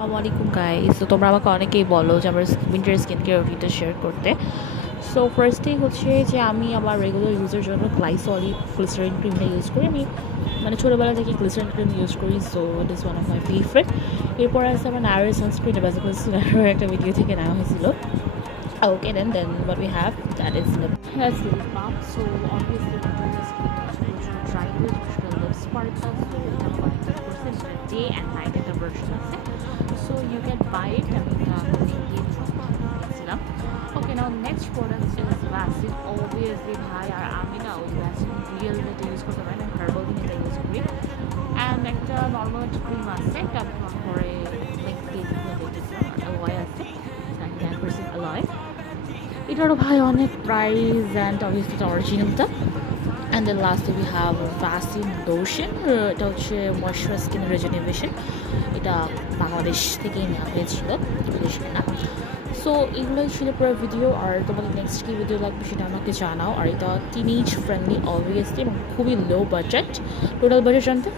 আসসালামাইকুম গাইস। তো তোমরা আমাকে অনেকেই বলো যে আমার উইন্টার স্কিন কেয়ার রুটিনটা শেয়ার করতে। সো ফার্স্টেই হচ্ছে যে আমি আমার রেগুলার ইউজের জন্য গ্লাইসলিড গ্লিসারিন ক্রিমটা ইউজ করি। আমি মানে ছোটোবেলা থেকে গ্লিসারিন ক্রিম ইউজ করি, so it is one of my favourite. এরপর আছে আমার নায়ারের সানস্ক্রিন, বেসিক্যালি সিনারের একটা ভিডিও থেকে নেওয়া হয়েছিল। Okay, then what we have that is lip balm. So obviously winter skin try to lip sparkle. So এটা আমার অনেক করছে, এটা day and night একটা version আছে, so you can buy it. আমি এটা গিয়ে নিয়েছিলাম। Okay, now next product is Vaseline. Obviously ভাই আর আমি না ওই Vaseline real যেটা ইউজ করতে পারি না, হার্বাল দিয়ে এটা ইউজ করি। অ্যান্ড একটা নর্মাল একটা ক্রিম আছে, এটা আমি পরে নেক্সট ডে দেখেছিলাম, আর অ্যালয় আছে 99% অ্যালয়। এটারও ভাই অনেক প্রাইস অ্যান্ড অবভিয়াসলি এটা অরিজিনালটা। অ্যান্ড দেন লাস্টে উই হ্যাভ ভ্যাসলিন লোশন। এটা হচ্ছে ময়শ্চারাইজ স্কিন রেজুনেভেশন। এটা বাংলাদেশ থেকেই নেওয়া হয়েছিল, বিদেশে না। সো এগুলোই ছিল পুরো ভিডিও। আর তোমাদের নেক্সট কী ভিডিও লাগবে সেটা আমাকে জানাও। আর এটা টিনেজ ফ্রেন্ডলি অবভিয়াসলি এবং খুবই লো বাজেট। টোটাল বাজেট জানতে